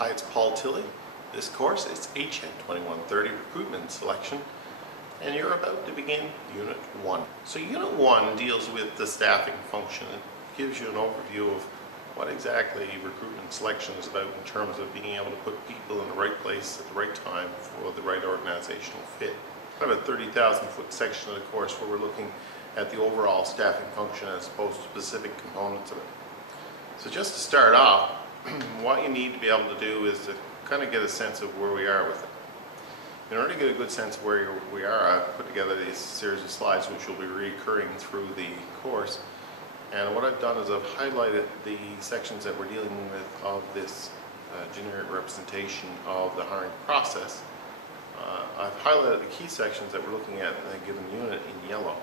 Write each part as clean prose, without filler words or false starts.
Hi, it's Paul Tilley. This course is HN2130 Recruitment Selection, and you're about to begin Unit 1. So Unit 1 deals with the staffing function. It gives you an overview of what exactly recruitment selection is about in terms of being able to put people in the right place at the right time for the right organizational fit. Kind of a 30,000-foot section of the course where we're looking at the overall staffing function as opposed to specific components of it. So just to start off, what you need to be able to do is to kind of get a sense of where we are with it. In order to get a good sense of where we are, I've put together these series of slides which will be recurring through the course. And what I've done is I've highlighted the sections that we're dealing with of this generic representation of the hiring process. I've highlighted the key sections that we're looking at in a given unit in yellow.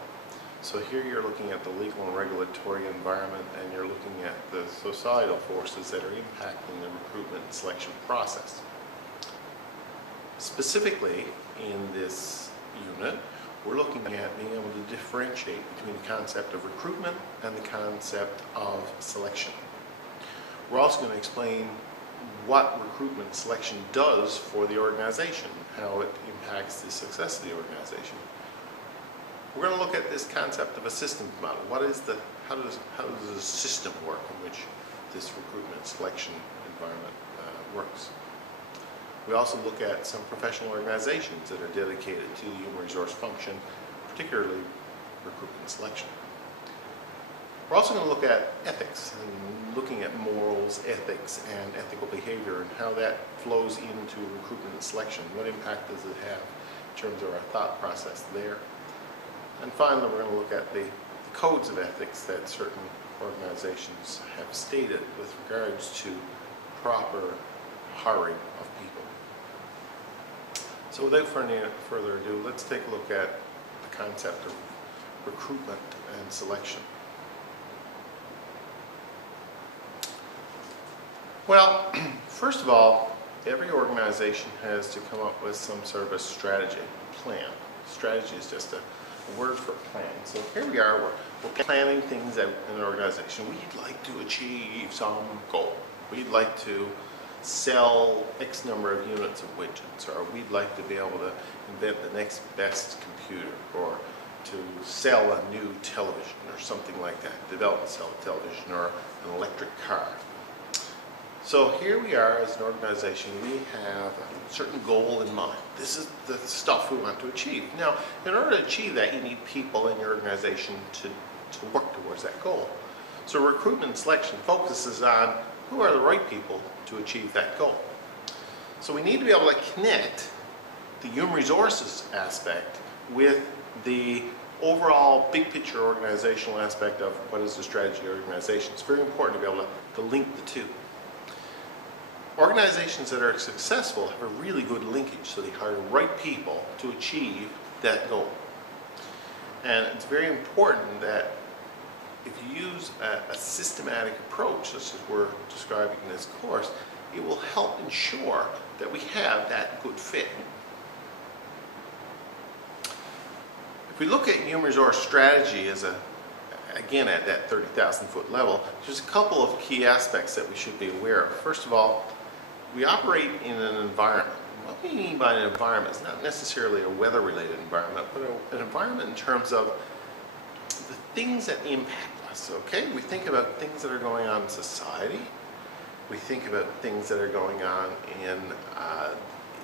So here you're looking at the legal and regulatory environment, and you're looking at the societal forces that are impacting the recruitment and selection process. Specifically in this unit, we're looking at being able to differentiate between the concept of recruitment and the concept of selection. We're also going to explain what recruitment and selection does for the organization, how it impacts the success of the organization. We're going to look at this concept of a systems model. How does a system work in which this recruitment selection environment works? We also look at some professional organizations that are dedicated to the human resource function, particularly recruitment selection. We're also going to look at ethics and looking at morals, ethics, and ethical behavior and how that flows into recruitment and selection. What impact does it have in terms of our thought process there? And finally, we're going to look at the codes of ethics that certain organizations have stated with regards to proper hiring of people. So without further ado, let's take a look at the concept of recruitment and selection. Well, first of all, every organization has to come up with some sort of a strategy, plan. Strategy is just a word for plan. So here we are, we're planning things out in an organization. We'd like to achieve some goal. We'd like to sell X number of units of widgets, or we'd like to be able to invent the next best computer, or to sell a new television or something like that, develop and sell a television or an electric car. So here we are as an organization, we have a certain goal in mind. This is the stuff we want to achieve. Now, in order to achieve that, you need people in your organization to work towards that goal. So recruitment and selection focuses on who are the right people to achieve that goal. So we need to be able to connect the human resources aspect with the overall big picture organizational aspect of what is the strategy of the organization. It's very important to be able to link the two. Organizations that are successful have a really good linkage, so they hire the right people to achieve that goal. And it's very important that if you use a systematic approach, such as we're describing in this course, it will help ensure that we have that good fit. If we look at human resource strategy as again at that 30,000-foot level, there's a couple of key aspects that we should be aware of. First of all, we operate in an environment. What we mean by an environment is not necessarily a weather-related environment, but an environment in terms of the things that impact us, okay? We think about things that are going on in society. We think about things that are going on in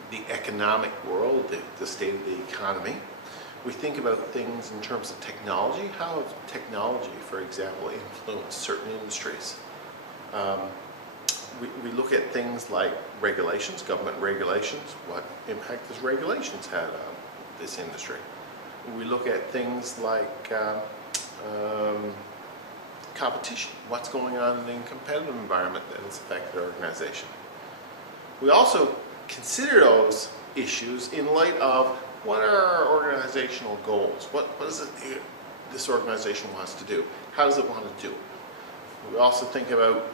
the economic world, the state of the economy. We think about things in terms of technology. How has technology, for example, influenced certain industries? We look at things like regulations, government regulations. What impact has regulations had on this industry? We look at things like competition. What's going on in the competitive environment that has affected our organization? We also consider those issues in light of what are our organizational goals? What is it this organization wants to do? How does it want to do it? We also think about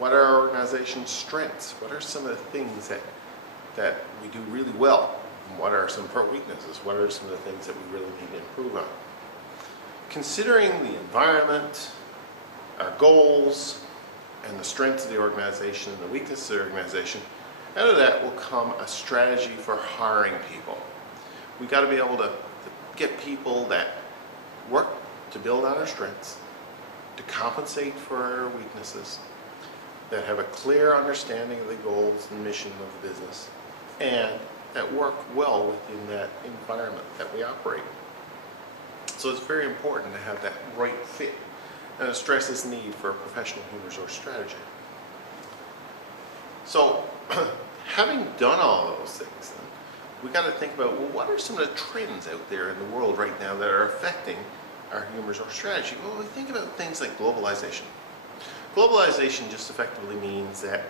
what are our organization's strengths? What are some of the things that we do really well? And what are some of our weaknesses? What are some of the things that we really need to improve on? Considering the environment, our goals, and the strengths of the organization and the weaknesses of the organization, Out of that will come a strategy for hiring people. We got to be able to get people that work to build on our strengths, to compensate for our weaknesses, that have a clear understanding of the goals and mission of the business, and that work well within that environment that we operate. So it's very important to have that right fit, and it stresses the need for a professional human resource strategy. So having done all those things, then, we got to think about, well, what are some of the trends out there in the world right now that are affecting our human resource strategy? Well, we think about things like globalization. Globalization just effectively means that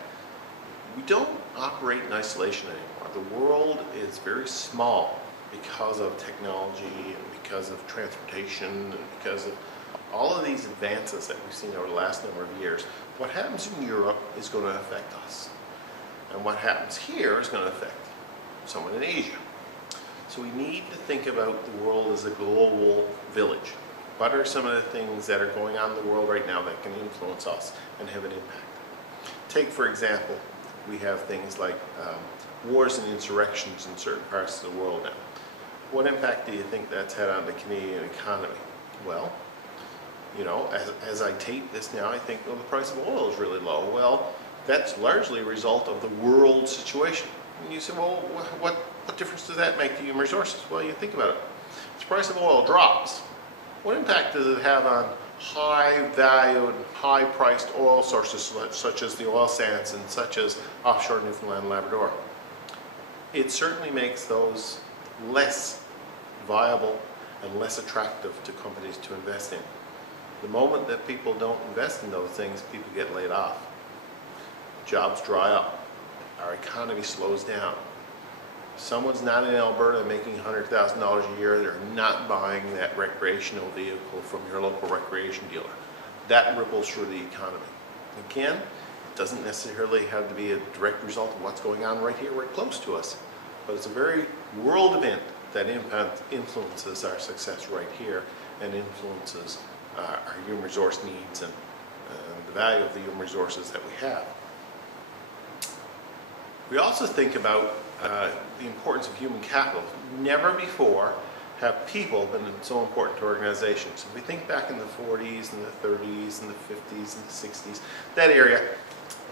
we don't operate in isolation anymore. The world is very small because of technology and because of transportation and because of all of these advances that we've seen over the last number of years. What happens in Europe is going to affect us. And what happens here is going to affect someone in Asia. So we need to think about the world as a global village. What are some of the things that are going on in the world right now that can influence us and have an impact? Take, for example, we have things like wars and insurrections in certain parts of the world now. What impact do you think that's had on the Canadian economy? Well, you know, as I tape this now, I think, well, the price of oil is really low. Well, that's largely a result of the world situation. And you say, well, what difference does that make to human resources? Well, you think about it. If the price of oil drops, what impact does it have on high-valued, high-priced oil sources such as the oil sands and such as offshore Newfoundland and Labrador? It certainly makes those less viable and less attractive to companies to invest in. The moment that people don't invest in those things, people get laid off. Jobs dry up. Our economy slows down. If someone's not in Alberta making $100,000 a year, they're not buying that recreational vehicle from your local recreation dealer. That ripples through the economy. Again, it doesn't necessarily have to be a direct result of what's going on right here, right close to us, but it's a very world event that influences our success right here and influences our human resource needs and the value of the human resources that we have. We also think about the importance of human capital. Never before have people been so important to organizations. If we think back in the 40s and the 30s and the 50s and the 60s, that area,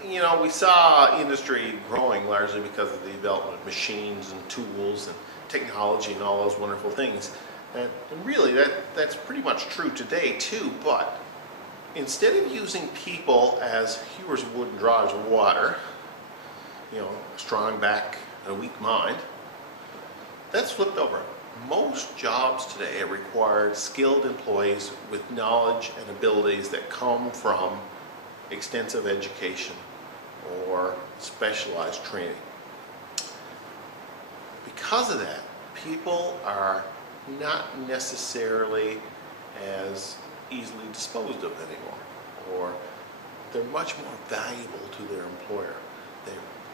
you know, we saw industry growing largely because of the development of machines and tools and technology and all those wonderful things. And really, that's pretty much true today too, but instead of using people as hewers of wood and drawers of water, you know, a strong back and a weak mind, that's flipped over. Most jobs today require skilled employees with knowledge and abilities that come from extensive education or specialized training. Because of that, people are not necessarily as easily disposed of anymore, or they're much more valuable to their employer.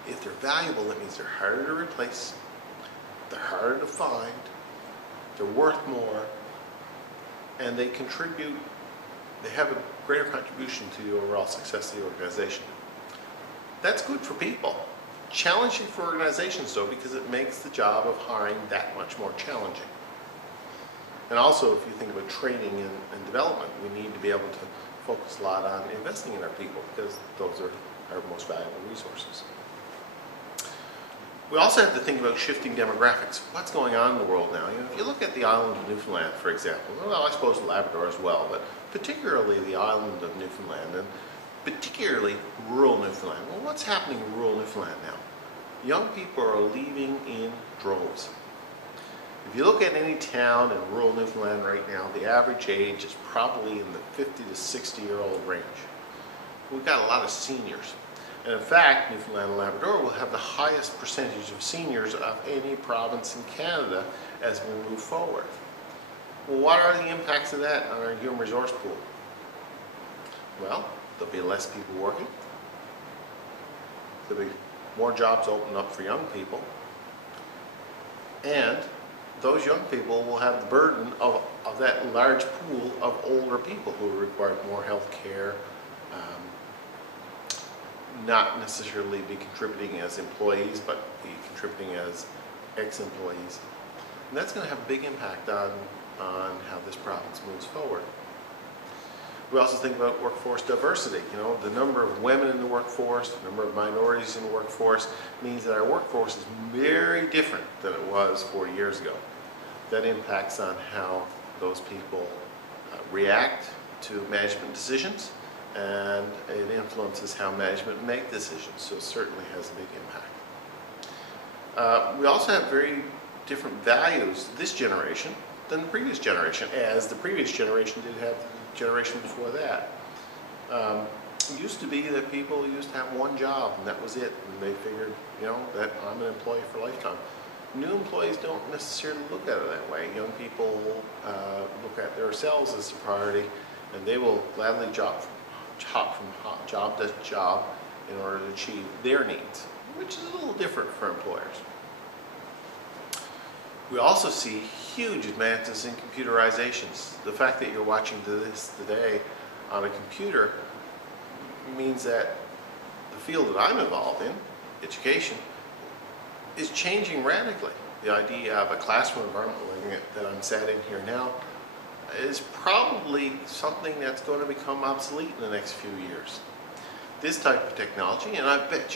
If they're valuable, that means they're harder to replace, they're harder to find, they're worth more, and they contribute, they have a greater contribution to the overall success of the organization. That's good for people. Challenging for organizations though, because it makes the job of hiring that much more challenging. And also, if you think about training and development, we need to be able to focus a lot on investing in our people because those are our most valuable resources. We also have to think about shifting demographics. What's going on in the world now? You know, if you look at the island of Newfoundland, for example, well, I suppose Labrador as well, but particularly the island of Newfoundland and particularly rural Newfoundland. Well, what's happening in rural Newfoundland now? Young people are leaving in droves. If you look at any town in rural Newfoundland right now, the average age is probably in the 50 to 60-year-old range. We've got a lot of seniors. And in fact, Newfoundland and Labrador will have the highest percentage of seniors of any province in Canada as we move forward. Well, what are the impacts of that on our human resource pool? Well, there'll be less people working. There'll be more jobs open up for young people. And those young people will have the burden of that large pool of older people who require more health care, not necessarily be contributing as employees, but be contributing as ex-employees. And that's going to have a big impact on how this province moves forward. We also think about workforce diversity. You know, the number of women in the workforce, the number of minorities in the workforce means that our workforce is very different than it was 40 years ago. That impacts on how those people react to management decisions, and it influences how management make decisions, so it certainly has a big impact. We also have very different values this generation than the previous generation, as the previous generation did have the generation before that. It used to be that people used to have one job and that was it, and they figured, you know, that I'm an employee for a lifetime. New employees don't necessarily look at it that way. Young people look at themselves as a priority, and they will gladly hop from job to job in order to achieve their needs, which is a little different for employers. We also see huge advances in computerizations. The fact that you're watching this today on a computer means that the field that I'm involved in, education, is changing radically. The idea of a classroom environment that I'm sat in here now is probably something that's going to become obsolete in the next few years. This type of technology, and I bet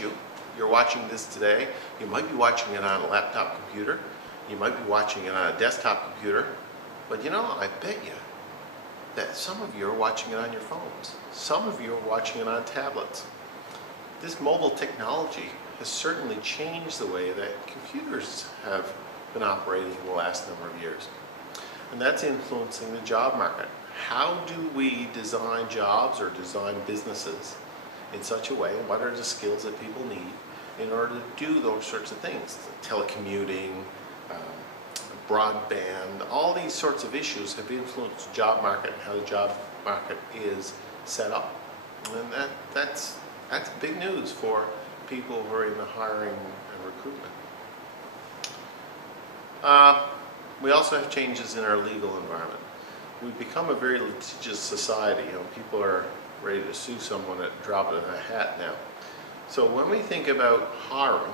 you're watching this today, you might be watching it on a laptop computer, you might be watching it on a desktop computer, but you know, I bet you that some of you are watching it on your phones. Some of you are watching it on tablets. This mobile technology has certainly changed the way that computers have been operating in the last number of years. And that's influencing the job market. How do we design jobs or design businesses in such a way, and what are the skills that people need in order to do those sorts of things? Telecommuting, broadband, all these sorts of issues have influenced the job market and how the job market is set up. And that's big news for people who are in the hiring and recruitment. We also have changes in our legal environment. We've become a very litigious society. You know, people are ready to sue someone at the drop of a hat now. So when we think about hiring,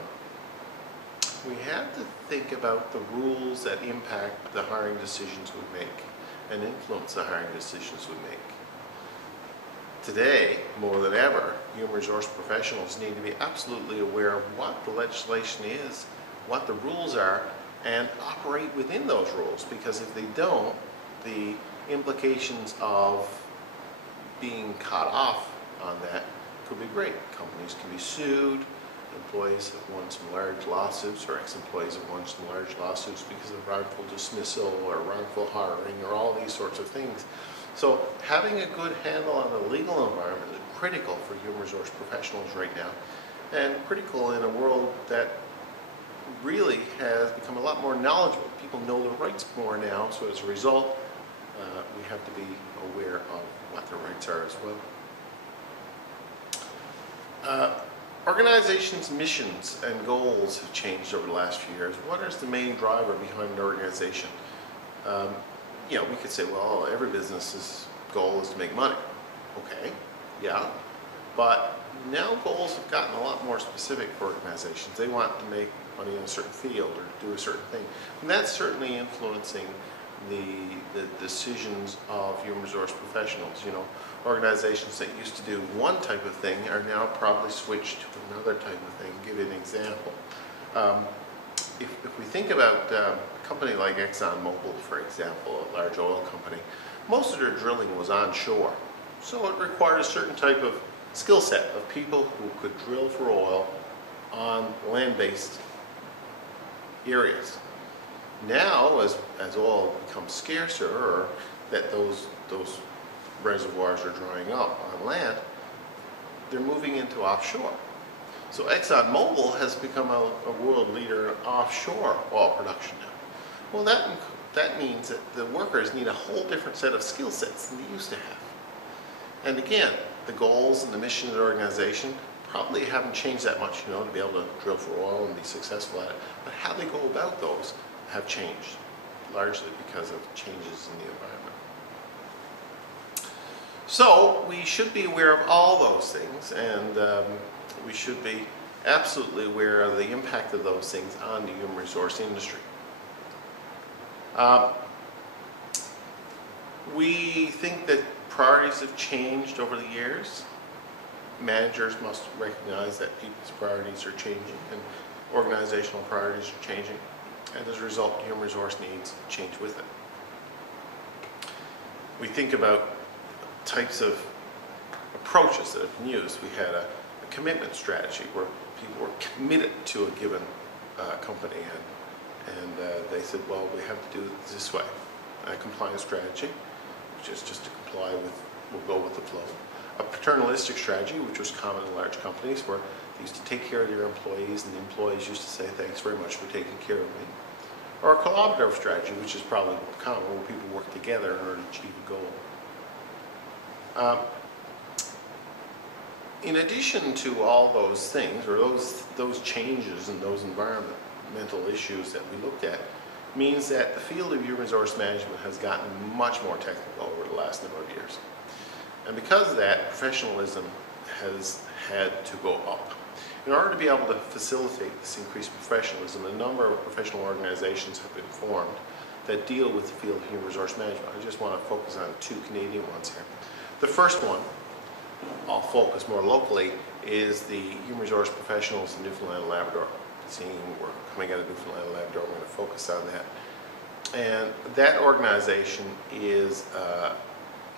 we have to think about the rules that impact the hiring decisions we make and influence the hiring decisions we make. Today, more than ever, human resource professionals need to be absolutely aware of what the legislation is, what the rules are, and operate within those rules, because if they don't, the implications of being caught off on that could be great. Companies can be sued, employees have won some large lawsuits, or ex-employees have won some large lawsuits because of wrongful dismissal or wrongful hiring or all these sorts of things. So having a good handle on the legal environment is critical for human resource professionals right now, and critical in a world that really has become a lot more knowledgeable. People know their rights more now, so as a result, we have to be aware of what their rights are as well. Organizations' missions and goals have changed over the last few years. What is the main driver behind an organization? You know, we could say, well, every business's goal is to make money. Okay, yeah, but now goals have gotten a lot more specific for organizations. They want to make money in a certain field or do a certain thing. And that's certainly influencing the decisions of human resource professionals. You know, organizations that used to do one type of thing are now probably switched to another type of thing. I'll give you an example. If we think about a company like ExxonMobil, for example, a large oil company, most of their drilling was onshore. So it required a certain type of skill set of people who could drill for oil on land-based areas. Now, as oil becomes scarcer, or that those reservoirs are drying up on land, they're moving into offshore. So ExxonMobil has become a world leader in offshore oil production now. Well, that means that the workers need a whole different set of skill sets than they used to have. And again, the goals and the mission of the organization probably haven't changed that much, you know, to be able to drill for oil and be successful at it. But how they go about those have changed, largely because of changes in the environment. So we should be aware of all those things, and we should be absolutely aware of the impact of those things on the human resource industry. We think that priorities have changed over the years. Managers must recognize that people's priorities are changing and organizational priorities are changing, and as a result, human resource needs change with it. We think about types of approaches that have been used. We had a commitment strategy where people were committed to a given company, and they said, well, we have to do it this way. A compliance strategy, which is just to comply with, we'll go with the flow. A paternalistic strategy, which was common in large companies, where they used to take care of their employees, and the employees used to say, thanks very much for taking care of me. Or a collaborative strategy, which is probably more common, where people work together in order to achieve a goal. In addition to all those things, or those changes and those environmental issues that we looked at, means that the field of human resource management has gotten much more technical over the last number of years. And because of that, professionalism has had to go up. In order to be able to facilitate this increased professionalism, a number of professional organizations have been formed that deal with the field of human resource management. I just want to focus on two Canadian ones here. The first one, I'll focus more locally, is the Human Resource Professionals in Newfoundland and Labrador. Seeing we're coming out of Newfoundland and Labrador, we're going to focus on that. And that organization is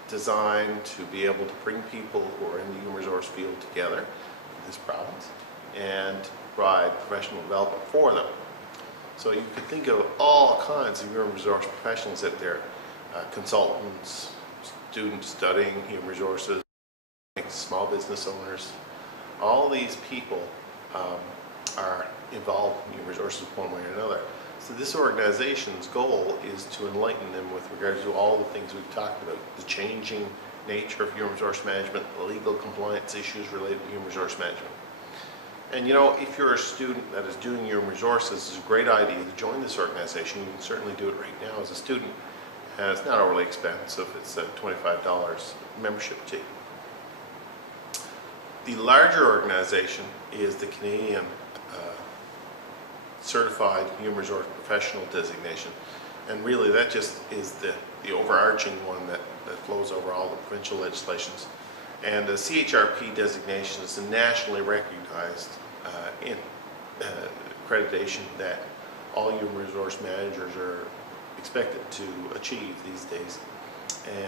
designed to be able to bring people who are in the human resource field together in this province and provide professional development for them. So you could think of all kinds of human resource professionals out there, consultants, students studying human resources, small business owners. All these people are involved in human resources one way or another. So this organization's goal is to enlighten them with regards to all the things we've talked about, the changing nature of human resource management, the legal compliance issues related to human resource management. And you know, if you're a student that is doing human resources, it's a great idea to join this organization. You can certainly do it right now as a student. It's not overly expensive. It's a $25 membership fee. The larger organization is the Canadian Certified Human Resource Professional designation, and really that just is the overarching one that flows over all the provincial legislations. And the CHRP designation is a nationally recognized accreditation that all human resource managers are expected to achieve these days.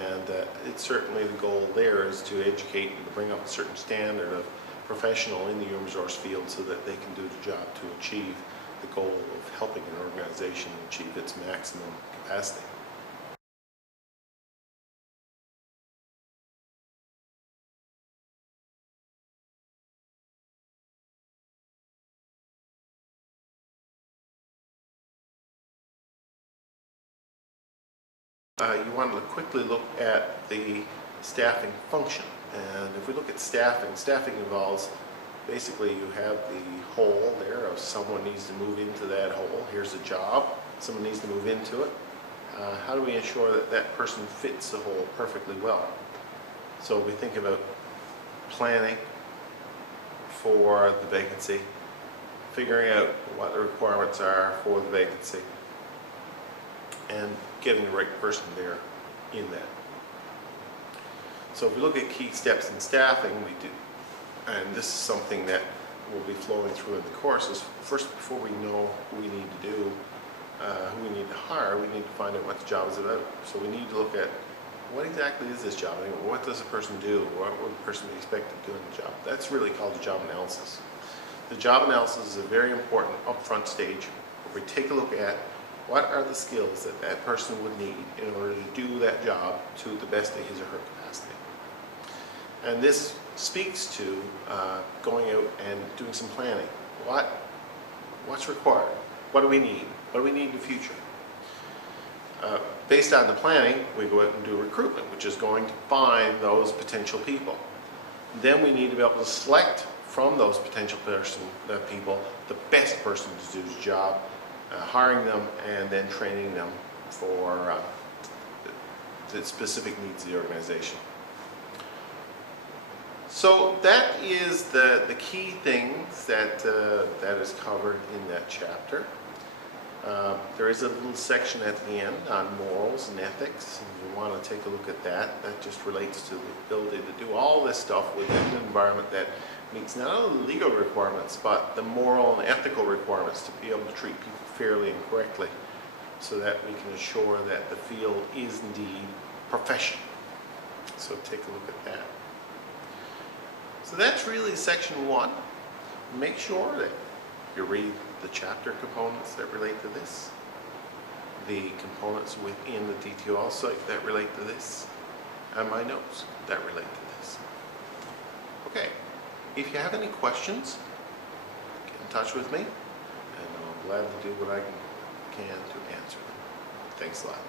And it's certainly the goal there is to educate and to bring up a certain standard of professional in the human resource field so that they can do the job to achieve the goal of helping an organization achieve its maximum capacity. You want to quickly look at the staffing function. And if we look at staffing involves basically you have the hole there of someone needs to move into that hole. Here's a job. Someone needs to move into it. How do we ensure that that person fits the hole perfectly well? So we think about planning for the vacancy, figuring out what the requirements are for the vacancy, and getting the right person there in that. So if we look at key steps in staffing, we do, and this is something that will be flowing through in the courses. First, before we know who we need to do, who we need to hire, we need to find out what the job is about. So we need to look at what exactly is this job? I mean, what does a person do? What would the person be expected to do in the job? That's really called the job analysis. The job analysis is a very important upfront stage where we take a look at what are the skills that that person would need in order to do that job to the best of his or her capacity. And this speaks to going out and doing some planning. What's required? What do we need? What do we need in the future? Based on the planning, we go out and do recruitment, which is going to find those potential people. Then we need to be able to select from those potential people the best person to do the job, hiring them and then training them for the specific needs of the organization. So that is the key things that, that is covered in that chapter. There is a little section at the end on morals and ethics, and you want to take a look at that. That just relates to the ability to do all this stuff within an environment that meets not only the legal requirements, but the moral and ethical requirements to be able to treat people fairly and correctly, so that we can assure that the field is indeed professional. So take a look at that. So that's really section 1. Make sure that you read the chapter components that relate to this, the components within the DTOL site that relate to this, and my notes that relate to this. Okay, if you have any questions, get in touch with me, and I'm glad to do what I can to answer them. Thanks a lot.